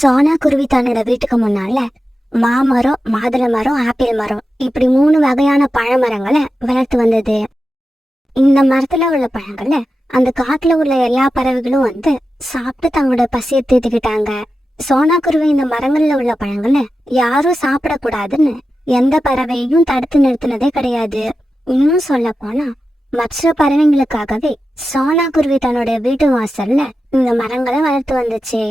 சோனா குருவி தன்னோட வீட்டுக்கு முன்னால மாமரம், மாதுளை மரம், ஆப்பிள் மரம் இப்படி 3 வகையான பழமரங்களை வளர்த்து வந்தது. இந்த மரத்துல உள்ள பழங்கள்ல அந்த காட்டுல உள்ள எல்லா பறவைகளும் வந்து சாப்பிட்டு தங்களோட பசியை தீர்த்துக்கிட்டாங்க. சோனா குருவி இந்த மரங்கள்ல உள்ள பழங்களை யாரும் சாப்பிடக்கூடாதுன்னு எந்த பறவையும் தடுத்து நிறுத்தினதே கிடையாது. இன்னும் சொல்ல போனா மற்ற பறவைங்களுக்காகவே சோனா குருவி தன்னோட வீட்டு வாசல்ல இந்த மரங்களை வளர்த்து வந்துச்சு.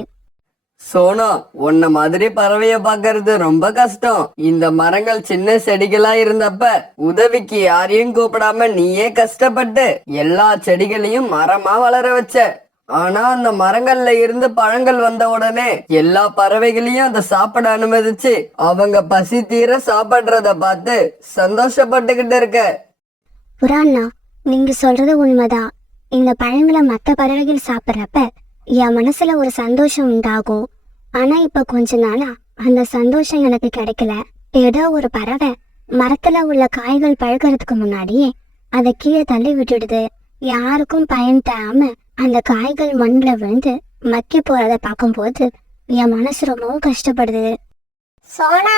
சோனா, உன்ன மாதிரி பறவைய பாக்குறது ரொம்ப கஷ்டம். இந்த மரங்கள் சின்ன செடிகளா இருந்தப்ப உதவிக்கு யாரையும் கூப்பிடாம நீயே கஷ்டப்பட்டு எல்லா செடிகளையும் மரமா வளர வச்ச. ஆனா அந்த மரங்கள்ல இருந்து பழங்கள் வந்த உடனே எல்லா பறவைகளையும் அதை சாப்பிட அனுமதிச்சு அவங்க பசி தீர சாப்பிடுறத பார்த்து சந்தோஷப்பட்டுக்கிட்டு இருக்க. புறாண்ணா, நீங்க சொல்றது உண்மைதான். இந்த பழங்களை மற்ற பறவைகள் சாப்பிட்றப்ப என் மனசுல ஒரு சந்தோஷம் உண்டாகும். ஆனா இப்ப கொஞ்ச நாளா அந்த சந்தோஷம் எனக்கு கிடைக்கல. ஏதோ ஒரு பறவை மரத்துல உள்ள காய்கள் பழுக்கிறதுக்கு முன்னாடியே அதை கீழே தள்ளி விட்டுடுது. யாருக்கும் பயன் தராம அந்த காய்கள் மண்ணுல விழுந்து மக்கி போறத பார்க்கும்போது என் மனசு ரொம்பவும் கஷ்டப்படுது. சோனா,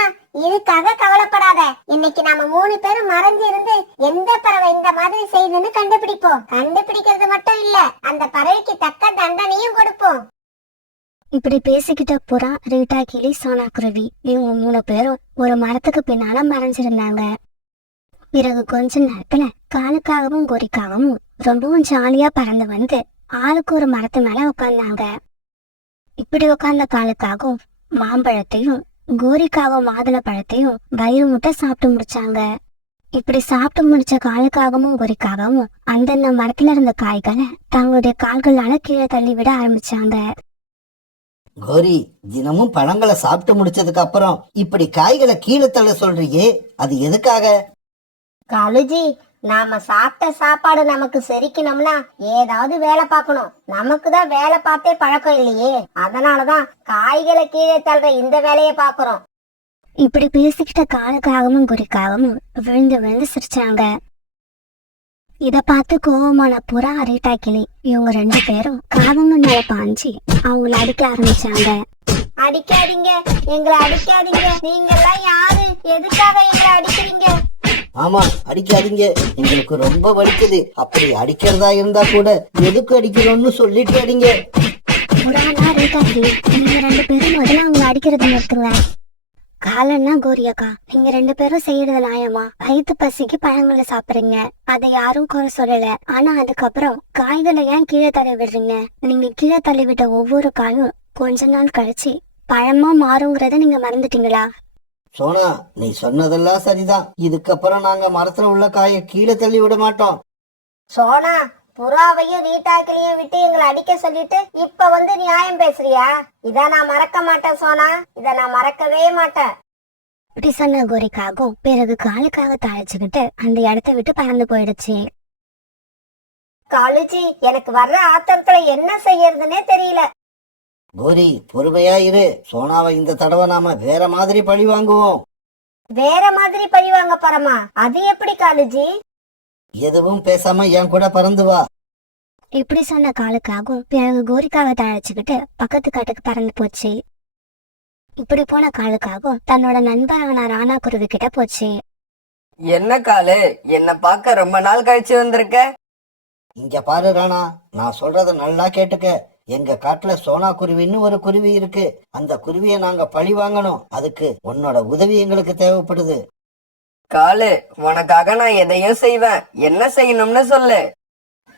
இதுக்காக கவலைப்படாத. இன்னைக்கு நாம 3 பேரும் மறைஞ்சு இருந்து எந்த பறவை இந்த மாதிரி செய்யுதுன்னு கண்டுபிடிப்போம். கண்டுபிடிக்கிறது மட்டும் இல்ல, அந்த பறவைக்கு தக்க தண்டனையும் கொடுப்போம். இப்படி பேசிக்கிட்ட புறா, ரீட்டா, கிளி, சோனா குருவி இவங்க 3 பேரும் ஒரு மரத்துக்கு பின்னால மறைஞ்சிருந்தாங்க. பிறகு கொஞ்ச நேரத்துல காலுக்காகவும் கோரிக்காகவும் ரொம்பவும் ஜாலியா பறந்து வந்து ஆளுக்கு ஒரு மரத்து மேல உட்கார்ந்தாங்க. இப்படி உட்கார்ந்த காலுக்காகவும் மாம்பழத்தையும் கோரிக்காகவும் மாதுளை பழத்தையும் வயிறு முட்டை சாப்பிட்டு முடிச்சாங்க. இப்படி சாப்பிட்டு முடிச்ச காலுக்காகவும் கோரிக்காகவும் அந்தந்த மரத்துல இருந்த காய்களை தங்களுடைய கால்களால கீழே தள்ளி விட ஆரம்பிச்சாங்க. கோரி, தினமும் பழங்களை சாப்பிட்டு முடிச்சதுக்கு அப்புறம் இப்படி காய்களை கீழே தள்ள சொல்றியே, அது எதுக்காக? காலுஜி, நாம சாப்பிட்ட சாப்பாடு நமக்கு செரிக்கணும்னா ஏதாவது வேலை பார்க்கணும். நமக்கு தான் வேலை பார்த்தே பழக்கம் இல்லையே, அதனாலதான் காய்களை கீழே தள்ளுற இந்த வேலையை பாக்குறோம். இப்படி பேசிக்கிட்ட காலுக்காகவும் குறிக்காகவும் விழுந்து விழுந்து சிரிச்சாங்க. இத பார்த்து கோவமான புறா, ரீட்டா, கிளி இவங்க 2 பேரும் காகங்க மேல பாஞ்சு அவங்கள அடிக்க ஆரம்பிச்சாங்க. அடிக்காதீங்க, எங்களை அடிக்காதீங்க. நீங்க எல்லாம் யாரு? எதுக்காக எங்களை அடிக்கிறீங்க? ஆமா, அடிக்காதீங்க, எங்களுக்கு ரொம்ப வலிக்குது. அப்படி அடிக்கிறதா இருந்தா கூட எதுக்கு அடிக்கிறோம்னு சொல்லிட்டு அடிங்க. புறானா, ரீட்டா, கிளி நீங்க 2 பேரும் முதல்ல அவங்க அடிக்கிறத நிறுத்துங்க. காலன்னா கோரியக்கா, நீங்க 2 பேரும் செய்யறது நியாயமா? வயிற்று பசிக்கு பழங்களை சாப்பிடுறீங்க, அதை யாரும் குறை சொல்லல. ஆனா அதுக்கப்புறம் காய்களை ஏன் கீழே தள்ளி விடுறீங்க? நீங்க கீழே தள்ளி விட்ட ஒவ்வொரு காயும் கொஞ்ச நாள் கழிச்சு பழமா மாறுங்கிறத நீங்க மறந்துட்டீங்களா? சோனா, நீ சொன்னதெல்லாம் சரிதான். இதுக்கப்புறம் நாங்க மரத்துல உள்ள காயை கீழே தள்ளி விட மாட்டோம். சோனா, புறாவையும் ரீட்டாக்களையும் விட்டு எங்களை அடிக்க சொல்லிட்டு இப்ப வந்து நியாயம் பேசுறியா? இத நான் மறக்க மாட்டேன் சோனா, இத நான் மறக்கவே மாட்டேன். இப்படி சொன்ன கோரிக்காகும் பிறகு காலுக்காக தாளிச்சுக்கிட்டு அந்த இடத்த விட்டு பறந்து போயிடுச்சு. காலுஜி, எனக்கு வர்ற ஆத்திரத்துல என்ன செய்யறதுன்னே தெரியல. கோரி, பொறுமையா இரு. சோனாவை இந்த தடவை நாம வேற மாதிரி பழி வாங்குவோம். வேற மாதிரி பழிவாங்க போறமா? அது எப்படி காலுஜி? எதுவும் பேசாம என் கூட பறந்து வா. இப்படி சொன்ன காலுக்காகும் பிறகு கோரிக்காக தாளிச்சுக்கிட்டு பக்கத்து காட்டுக்கு பறந்து போச்சு. இப்படி போன காலுக்காகும் தன்னோட நண்பரான ராணா குருவி கிட்ட போச்சு. என்ன காலு, என்ன பார்க்க ரொம்ப நாள் கழிச்சு வந்திருக்க? இங்க பாரு ராணா, நான் சொல்றத நல்லா கேட்டுக்க. எங்க காட்டுல சோனா குருவின்னு ஒரு குருவி இருக்கு. அந்த குருவியை நாங்க பழி வாங்கணும். அதுக்கு உன்னோட உதவி எங்களுக்கு தேவைப்படுது. காலு, உனக்காக நான் எதையும் செய்வேன். என்ன செய்யணும்னு சொல்லு.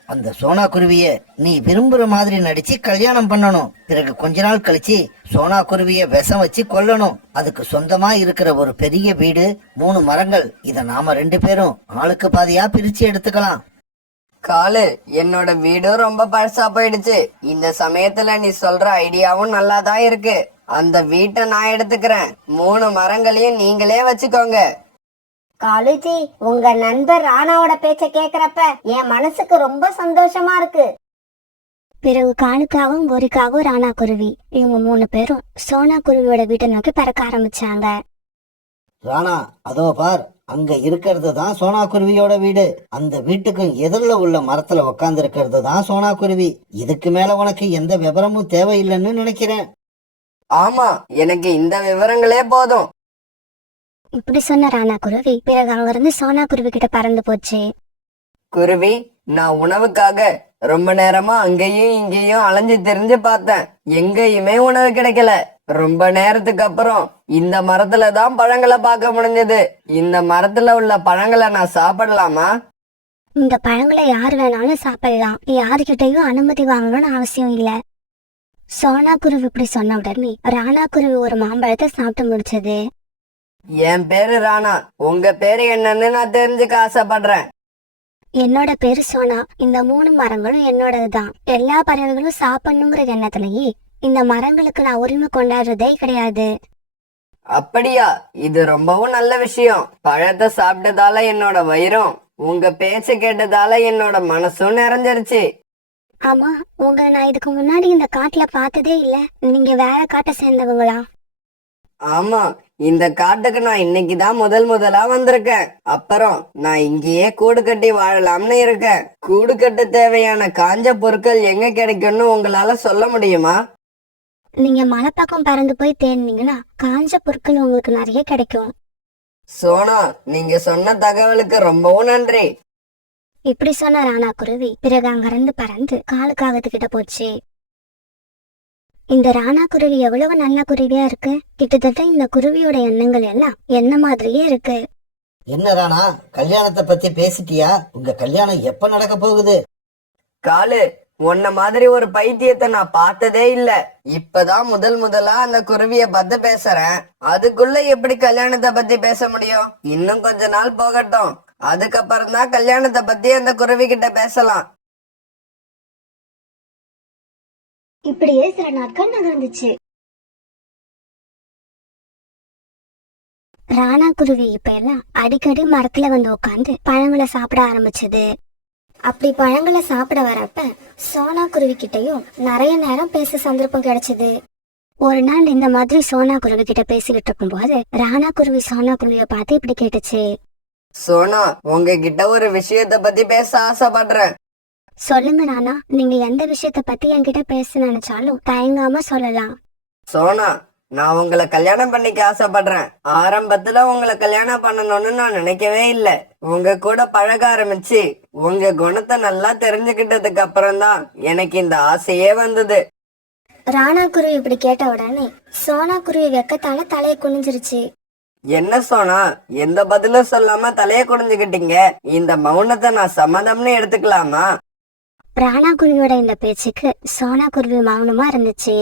அந்த சோனா குருவிய நீ விரும்புற மாதிரி நடிச்சு கல்யாணம் பண்ணணும். பிறகு கொஞ்ச நாள் கழிச்சு சோனா குருவிய விஷம் வச்சு கொல்லணும். அதுக்கு சொந்தமா இருக்கிற ஒரு பெரிய வீடு, 3 மரங்கள், இத நாம 2 பேரும் ஆளுக்கு பாதியா பிரிச்சு எடுத்துக்கலாம். காலு, என்னோட வீடும் ரொம்ப பழசா போயிடுச்சு. இந்த சமயத்துல நீ சொல்ற ஐடியாவும் நல்லாதான் இருக்கு. அந்த வீட்டை நான் எடுத்துக்கிறேன். 3 மரங்களையும் நீங்களே வச்சுக்கோங்க. காலுஜி, உங்க நண்பர் ராணாவோட பேச்ச கேக்குறப்ப என் மனசுக்கு ரொம்ப சந்தோஷமா இருக்கு. பிறகு காலுக்காகவும் கோரிக்காகவும் ராணா குருவி இவங்க 3 பேரும் சோனா குருவியோட வீட்டை நோக்கி பறக்க ஆரம்பிச்சாங்க. ராணா, அதோ பார், அங்க இருக்கிறது தான் சோனா குருவியோட வீடு. அந்த வீட்டுக்கு எதிரில உள்ள மரத்துல உட்கார்ந்து இருக்கிறது தான் சோனா குருவி. இதுக்கு மேல உனக்கு எந்த விவரமும் தேவையில்லைன்னு நினைக்கிறேன். ஆமா, எனக்கு இந்த விவரங்களே போதும். இப்படி சொன்ன ராணா குருவி பிறகு அங்கிருந்து சோனா குருவி கிட்ட பறந்து போச்சு. குருவி, நான் உணவுக்காக ரொம்ப நேரமா அங்கேயும் இங்கேயும் அலைஞ்சு திரிஞ்சு பார்த்தேன். எங்கேயுமே உணவு கிடைக்கல. ரொம்ப நேரத்துக்கு அப்புறம் இந்த மரத்துல தான் பழங்களை பார்க்க முடிஞ்சது. இந்த மரத்துல உள்ள பழங்களை நான் சாப்பிடலாமா? இந்த பழங்களை யார் வேணாலும் சாப்பிடலாம், யாருகிட்டையும் அனுமதி வாங்கணும்னு அவசியம் இல்ல. சோனா குருவி இப்படி சொன்ன உடனே ராணா குருவி ஒரு மாம்பழத்தை சாப்பிட்டு முடிச்சது. என் பேரு ராணா. உங்க பேரு என்னன்னு நான் தெரிஞ்சுக்க ஆசைப்படுறேன். என்னோட பேரு சோனா. இந்த 3 மரங்களும் என்னோடதுதான். எல்லா பறவைகளும் சாப்பிடணுங்கிற எண்ணத்திலேயே இந்த மரங்களுக்கு நான் உரிமை கொண்டாடுறதே கிடையாது. அப்படியா? இது ரொம்பவும் நல்ல விஷயம். பழத்தை சாப்பிட்டதால என்னோட வயிறும், உங்க பேச்சு கேட்டதால என்னோட மனசும் நிறைஞ்சிருச்சு. ஆமா, உங்களை நான் இதுக்கு முன்னாடி இந்த காட்டுல பார்த்ததே இல்ல. நீங்க வேற காட்டை சேர்ந்தவங்களா? ஆமா, இந்த காட்டுக்கு நான் இன்னைக்குதான் முதலா வந்திருக்கேன். அப்புறம் நான் இங்கேயே கூடு கட்டி வாழலாம்னு இருக்கேன். கூடு கட்ட தேவையான காஞ்ச பொருட்கள் எங்க கிடைக்கும்னு உங்களால சொல்ல முடியுமா? நீங்க மலை பக்கம் பறந்து போய் தேடினீங்கன்னா காஞ்ச பொருட்கள் உங்களுக்கு நிறைய கிடைக்கும். சோனா, நீங்க சொன்ன தகவலுக்கு ரொம்பவும் நன்றி. இப்படி சொன்ன ராணா குருவி பிறகு அங்கிருந்து பறந்து காலுக்காகத்துக்கிட்ட போச்சு. இந்த ராணா குருவி எவ்வளவு நல்ல குருவியா இருக்கு. கிட்டத்தட்ட இந்த குருவியோட எண்ணங்கள் எல்லாம் என்ன மாதிரியே இருக்கு. என்ன ராணா, கல்யாணத்தை பத்தி பேசிட்டியா? உங்க கல்யாணம் எப்ப நடக்க போகுது? காலு, உன்ன மாதிரி ஒரு பைத்தியத்தை நான் பார்த்ததே இல்ல. இப்பதான் முதலா அந்த குருவிய பத்தி பேசுறேன். அதுக்குள்ள எப்படி கல்யாணத்தை பத்தி பேச முடியும்? இன்னும் கொஞ்ச நாள் போகட்டும். அதுக்கப்புறம் தான் கல்யாணத்தை பத்தி அந்த குருவி கிட்ட பேசலாம். இப்படியே சில நாட்கள் நகர்ந்துச்சு. ராணா குருவி இப்ப எல்லாம் அடிக்கடி மரத்துல வந்து உட்காந்து பழங்களை சாப்பிட ஆரம்பிச்சது. அப்படி பழங்களை சாப்பிட வரப்ப சோனா குருவி கிட்டையும் நிறைய நேரம் பேச சந்தர்ப்பம் கிடைச்சது. ஒரு நாள் இந்த மாதிரி சோனா குருவி கிட்ட பேசிக்கிட்டு இருக்கும் போது ராணா குருவி சோனா குருவிய பார்த்து இப்படி கேட்டுச்சு. சோனா, உங்ககிட்ட ஒரு விஷயத்த பத்தி பேச ஆசைப்படுறேன். சொல்லுங்க ராணா, நீங்க எந்த விஷயத்த பத்தி என்கிட்ட பேச நினைச்சாலும் தயங்காம சொல்லலாம். சோனா, நான் உங்களை கல்யாணம் பண்ணிக்க ஆசைப்படுறேன். ஆரம்பத்துல உங்களை கல்யாணம் பண்ணணும்னு நான் நினைக்கவே இல்ல. உங்க கூட பழக ஆரம்பிச்சு உங்க குணத்தை நல்லா தெரிஞ்சுக்கிட்டதுக்கு அப்புறம் தான் எனக்கு இந்த ஆசையே வந்தது. ராணா குருவி இப்படி கேட்ட உடனே சோனா குருவி வெக்கத்தால தலையை குனிஞ்சிருச்சு. என்ன சோனா, எந்த பதிலும் சொல்லாம தலைய குனிஞ்சுக்கிட்டீங்க? இந்த மௌனத்தை நான் சம்மதம்னு எடுத்துக்கலாமா? ராணா குருவியோட இந்த பேச்சுக்கு சோனா குருவி மௌனமா இருந்துச்சு.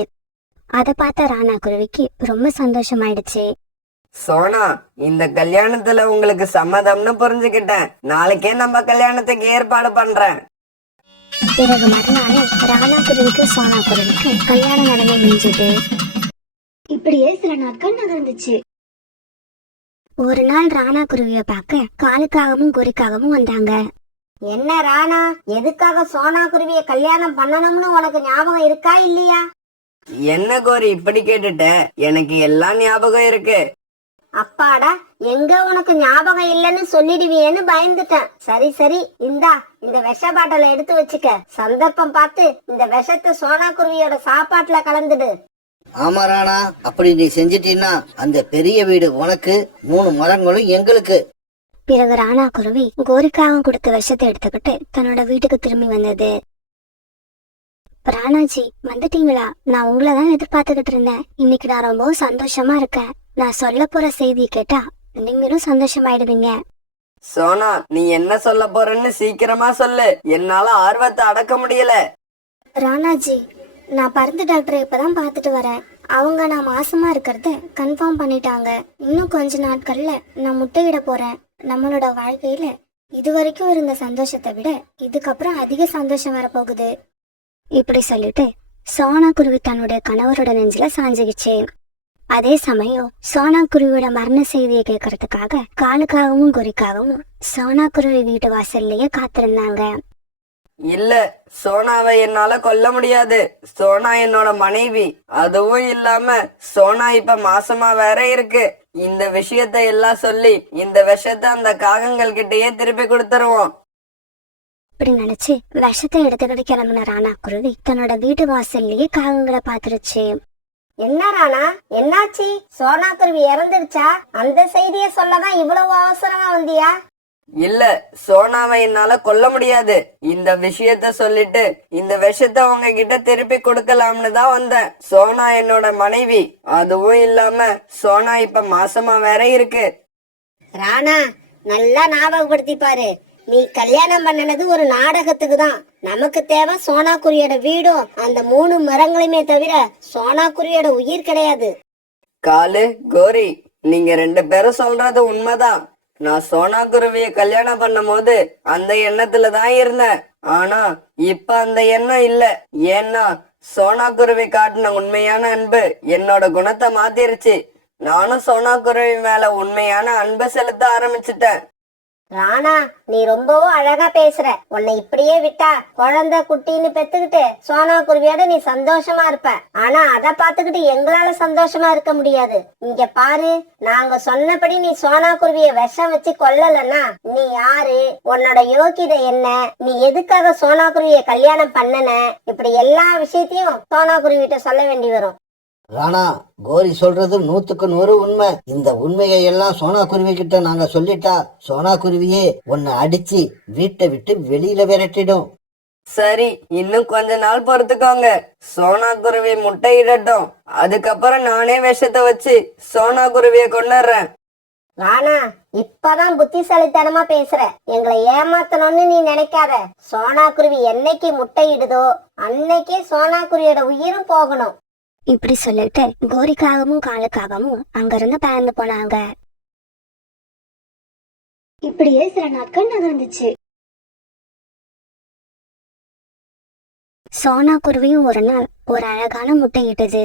அத பார்த்த ராணா குருவிக்கு ரொம்ப சந்தோஷமாயிடுச்சு. சோனா, இந்த கல்யாணத்துல உங்களுக்கு சம்மதம்னு புரிஞ்சுக்கிட்டேன். நாளைக்கே நம்ம கல்யாணத்துக்கு ஏற்பாடு பண்றேன். பிறகு மறுநாள் ராணா குருவிக்கு சோனா குருவிக்கு கல்யாணம் நடந்து முடிஞ்சது. இப்படியே சில நாட்கள் நகர்ந்துச்சு. ஒரு நாள் ராணா குருவிய பார்க்க காலுக்காகவும் குறிக்காகவும் வந்தாங்க. என்ன ராணா, எதுக்காக சோனா குருவிய கல்யாணம் பண்ணணும்னு உனக்கு ஞாபகம் இருக்கா இல்லையா? என்ன கோரி இப்படி கேட்டுட்ட? எனக்கு எல்லாம் ஞாபகம் இருக்கு. அப்பாடா, எங்க உனக்கு ஞாபகம் இல்லைன்னு சொல்லிடுவியேன்னு பயந்துட்டேன். சரி சரி, இந்தா இந்த விஷ பாட்டில எடுத்து வச்சுக்க. சந்தர்ப்பம் பார்த்து இந்த விஷத்தை சோனா குருவியோட சாப்பாட்டுல கலந்துடு. ஆமா ராணா, அப்படி நீ செஞ்சிட்டீன்னா அந்த பெரிய வீடு உனக்கு, 3 மரங்களும் எங்களுக்கு. பிறகு ராணா குருவி கோரிக்காக கொடுத்த விஷத்தை எடுத்துக்கிட்டு தன்னோட வீட்டுக்கு திரும்பி வந்தது. ராணாஜி, வந்துட்டீங்களா? நான் உங்களை தான் எதிர்பார்த்துக்கிட்டு இருந்தேன். இன்னைக்கு நான் ரொம்ப சந்தோஷமா இருக்கேன். நான் சொல்ல போற செய்தியை கேட்டா நீங்களும் சந்தோஷமாயிடுவீங்க. சோனா, நீ என்ன சொல்ல போறன்னு சீக்கிரமா சொல்லு. என்னால ஆர்வத்தை அடக்க முடியல. ராணாஜி, நான் பருந்து டாக்டரை இப்பதான் பார்த்துட்டு வரேன். அவங்க நான் மாசமா இருக்கிறத கன்ஃபார்ம் பண்ணிட்டாங்க. இன்னும் கொஞ்ச நாட்கள்ல நான் முட்டையிட போறேன். நம்மளோட வாழ்க்கையில இதுவரைக்கும் இருந்த சந்தோஷத்தை விட இதுக்கப்புறம் அதிக சந்தோஷம் வரப்போகுது. இப்படி சொல்லிட்டு சோனா குருவி தன்னுடைய கணவரோட நெஞ்சில சாஞ்சுகிச்சு. அதே சமயம் சோனா குருவியோட மரண செய்தியை கேட்கறதுக்காக காலுக்காகவும் குறிக்காகவும் சோனா குருவி வீட்டு வாசல்லையே காத்திருந்தாங்க. இல்ல, சோனாவை என்னால கொல்ல முடியாது. சோனா என்னோட மனைவி. அதுவும் இல்லாம சோனா இப்ப மாசமா வேற இருக்கு. இந்த விஷயத்தை எல்லாம் சொல்லி இந்த விஷத்தை அந்த காகங்கள் கிட்டயே திருப்பி கொடுத்துருவோம். இப்படி நினைச்சு விஷத்தை எடுத்துக்கிட்டு கிளம்புன ராணா குருவி தன்னோட வீட்டு வாசல்லையே காகங்களை பாத்துருச்சு. என்ன ராணா, என்னாச்சு? சோனா குருவி இறந்துருச்சா? அந்த செய்திய சொல்லதான் இவ்வளவு அவசரமா வந்தியா? இல்ல, சோனாவை என்னால கொல்ல முடியாது. இந்த விஷயத்த சொல்லிட்டு இந்த விஷத்தை உங்ககிட்ட திருப்பி கொடுக்கலாம்னு தான் வந்தேன். சோனா என்னோட மனைவி. அதுவும் இல்லாம சோனா இப்ப மாசமா வேற இருக்கு. ராணா, நல்லா ஞாபகப்படுத்தி பாரு. நீ கல்யாணம் பண்ணனது ஒரு நாடகத்துக்கு தான். நமக்கு தேவை சோனா குருவியோட வீடும் அந்த 3 மரங்களுமே தவிர சோனா குருவியோட உயிர் கிடையாது. காலு, கோரி, நீங்க 2 பேரும் சொல்றது உண்மைதான். நான் சோனா குருவிய கல்யாணம் பண்ணும் போது அந்த எண்ணத்துல தான் இருந்தேன். ஆனா இப்ப அந்த எண்ணம் இல்ல. ஏன்னா சோனா குருவி காட்டின உண்மையான அன்பு என்னோட குணத்தை மாத்திருச்சு. நானும் சோனா குருவி மேல உண்மையான அன்பு செலுத்த ஆரம்பிச்சிட்டேன். ராணா, நீ ரொம்பவும் அழகா பேசுற. உன்னை இப்படியே விட்டா குழந்தை குட்டின்னு பெத்துக்கிட்டு சோனா குருவியோட நீ சந்தோஷமா இருப்ப. ஆனா அத பாத்துக்கிட்டு எங்களால சந்தோஷமா இருக்க முடியாது. இங்க பாரு, நாங்க சொன்னபடி நீ சோனா குருவிய விஷம் வச்சு கொல்லலன்னா நீ யாரு? உன்னோட யோகிதை என்ன? நீ எதுக்காக சோனா குருவிய கல்யாணம் பண்ணன? இப்படி எல்லா விஷயத்தையும் சோனா குருவிட்ட சொல்ல வேண்டி வரும். ராணா, கோரி சொல்றது 100க்கு 100 உண்மை. இந்த உண்மையை எல்லாம் சோனா குருவி கிட்ட நாங்க சொல்லிட்டா சோனா குருவியே உன்னை அடிச்சு வீட்டை விட்டு வெளியில விரட்டிடும். சரி, இன்னும் கொஞ்ச நாள் பொறுத்துக்கோங்க. சோனா குருவி முட்டையிடட்டும். அதுக்கப்புறம் நானே விஷத்தை வச்சு சோனா குருவிய கொண்டுறேன். ராணா, இப்பதான் புத்திசாலித்தனமா பேசுற. எங்களை ஏமாத்தணும்னு நீ நினைக்காத. சோனா குருவி என்னைக்கு முட்டையிடுதோ அன்னைக்கே சோனா குருவியோட உயிரும் போகணும். இப்படி சொல்லிட்டு கோரிக்காகவும் காலுக்காகவும் அங்கிருந்து பறந்து போனாங்க. இப்படியே சில நாட்கள் நகர்ந்துச்சு. சோனா குருவியும் ஒரு நாள் ஒரு அழகான முட்டை இட்டது.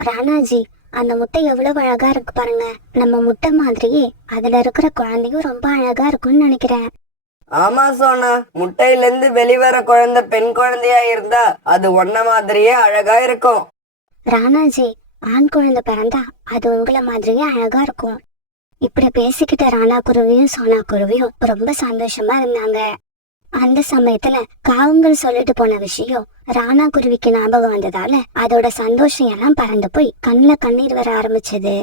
ராணாஜி, அந்த முட்டை எவ்வளவு அழகா இருக்கு பாருங்க. நம்ம முட்டை மாதிரியே அதுல இருக்கிற குழந்தையும் ரொம்ப அழகா இருக்கும்னு நினைக்கிறேன். ஆமா சோனா, முட்டையில இருந்து வெளிவர குழந்தை பெண் குழந்தையா இருந்தா அது ஒன்ன மாதிரியே அழகா இருக்கும். ராணாஜி, ஆண் குழந்தை பிறந்தா அது உங்களை மாதிரியே அழகா இருக்கும். இப்படி பேசிக்கிட்ட ராணா குருவியும் சோனா குருவியும் ரொம்ப சந்தோஷமா இருந்தாங்க. அந்த சமயத்துல காவங்கள் சொல்லிட்டு போன விஷயம் ராணா குருவிக்கு ஞாபகம் வந்ததால அதோட சந்தோஷம் எல்லாம் பறந்து போய் கண்ணுல கண்ணீர் வர ஆரம்பிச்சது.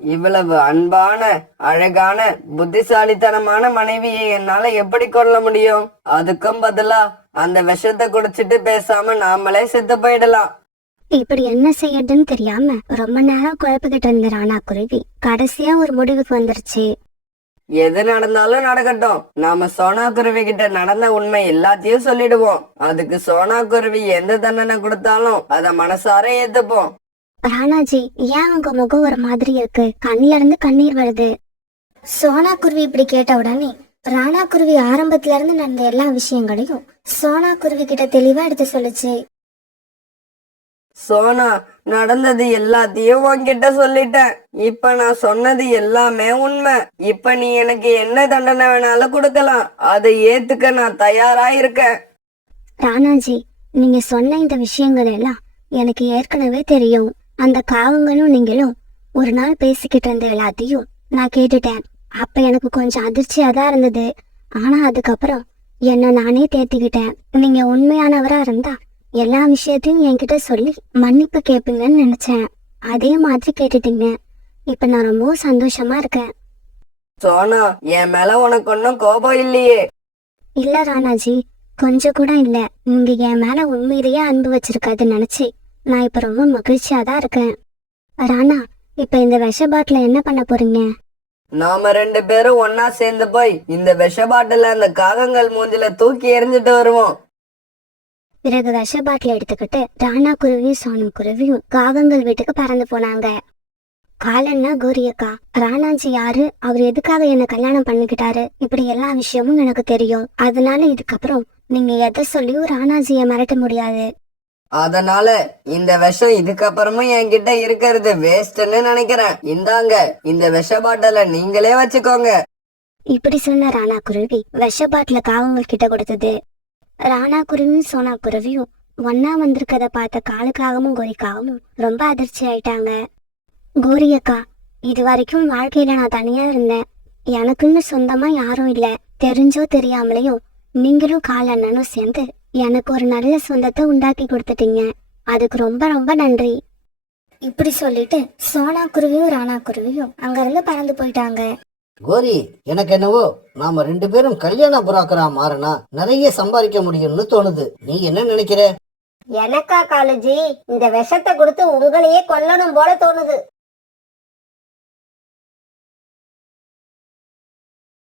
இவ்வளவு அன்பான, அழகான, புத்திசாலித்தனமான மனைவியை என்னால எப்படி கொள்ள முடியும்? அதுக்கும் பதிலா அந்த விஷத்தை குடிச்சிட்டு பேசாம நாமளே செத்து போயிடலாம். இப்படி என்ன செய்யறதுன்னு தெரியாம ரொம்ப நேரம் குழப்பிக்கிட்டு இருந்த ராணா குருவி கடைசியா ஒரு முடிவுக்கு வந்துருச்சு. எது நடந்தாலும் நடக்கட்டும், நாம சோனா குருவி கிட்ட நடந்த உண்மை எல்லாத்தையும் சொல்லிடுவோம். அதுக்கு சோனா குருவி எந்த தண்டனை கொடுத்தாலும் அத மனசார ஏத்துப்போம். ராணாஜி, ஏன் உங்க முகம் ஒரு மாதிரி இருக்கு? கண்ணுல இருந்து கண்ணீர் வருது. சோனா குருவி இப்படி கேட்ட உடனே ராணா குருவி ஆரம்பத்துல இருந்து நடந்த எல்லா விஷயங்களையும் சோனா குருவி கிட்ட தெளிவா எடுத்து சொல்லுச்சு. சோனா, நடந்தது எல்லாத்தையும் உன்கிட்ட சொல்லிட்டேன். இப்ப நான் சொன்னது எல்லாமே உண்மை. இப்ப நீ எனக்கு என்ன தண்டனை வேணாலும் கொடுக்கலாம். அதை ஏத்துக்க நான் தயாரா இருக்கேன். ராணாஜி, நீங்க சொன்ன இந்த விஷயங்கள் எல்லாம் எனக்கு ஏற்கனவே தெரியும். அந்த காவங்களும் நீங்களும் ஒரு நாள் பேசிக்கிட்டு இருந்த எல்லாத்தையும் நான் கேட்டுட்டேன். அப்ப எனக்கு கொஞ்சம் அதிர்ச்சியா தான் இருந்தது. ஆனா அதுக்கப்புறம் என்ன நானே தேத்திக்கிட்டேன். நீங்க உண்மையானவரா இருந்தா எல்லா விஷயத்தையும் என்கிட்ட சொல்லி மன்னிப்பு கேட்பீங்கன்னு நினைச்சேன். அதே மாதிரி கேட்டுட்டீங்க. இப்ப நான் ரொம்ப சந்தோஷமா இருக்கேன். சோனா, என் மேல உனக்கு ஒன்னும் கோபம் இல்லையே? இல்ல ராணாஜி, கொஞ்சம் கூட இல்ல. நீங்க என் மேல உண்மையிலேயே அன்பு வச்சிருக்காது நினைச்சு நான் இப்ப ரொம்ப மகிழ்ச்சியா தான் இருக்கேன். ராணா, இப்ப இந்த விஷ பாட்டில என்ன பண்ண போறீங்க? நாம 2 பேரும் ஒன்னா சேர்ந்து போய் இந்த விஷ பாட்டில அந்த காகங்கள் மூஞ்சில தூக்கி எறிஞ்சிட்டு வருவோம். பிறகு விஷ பாட்டில எடுத்துக்கிட்டு ராணா குருவியும் சோனம் குருவியும் காகங்கள் வீட்டுக்கு பறந்து போனாங்க. காலன்னா கோரியக்கா, ராணாஜி யாரு, அவர் எதுக்காக என்ன கல்யாணம் பண்ணிக்கிட்டாரு, இப்படி எல்லா விஷயமும் எனக்கு தெரியும். அதனால இதுக்கப்புறம் நீங்க எதை சொல்லியும் ராணாஜிய மிரட்ட முடியாது. அதனால இந்த விஷம் இதுக்கப்புறமும் என்கிட்ட இருக்கிறது வேஸ்ட்னு நினைக்கிறேன். இந்தாங்க, இந்த விஷ பாட்டில நீங்களே வச்சுக்கோங்க. இப்படி சொன்ன ராணா குருவி விஷ பாட்டில காவங்கள் கிட்ட கொடுத்தது. ராணா குருவியும் சோனா குருவியும் ஒன்னா வந்திருக்கத பார்த்த காலுக்காகவும் கோரிக்காகவும் ரொம்ப அதிர்ச்சி ஆயிட்டாங்க. கோரியக்கா, இது வரைக்கும் வாழ்க்கையில நான் தனியா இருந்தேன். எனக்குன்னு சொந்தமா யாரும் இல்ல. தெரிஞ்சோ தெரியாமலையோ நீங்களும் கால் அண்ணனும் சேர்ந்து எனக்கு ஒரு நல்ல சொந்தத்தை உண்டாக்கி கொடுத்துட்டீங்க. அதுக்கு ரொம்ப ரொம்ப நன்றி. இப்படி சொல்லிட்டு சோனா குருவியும் ராணா குருவியும் அங்கிருந்து பறந்து போயிட்டாங்க. கோரி, எனக்கு என்னவோ நாம 2 பேரும் கல்யாண புறாக்கரா மாறினா நிறைய சம்பாதிக்க முடியும்னு தோணுது. நீ என்ன நினைக்கிற? எனக்கா காலுஜி, இந்த விஷத்தை கொடுத்து உங்களையே கொல்லணும் போல தோணுது.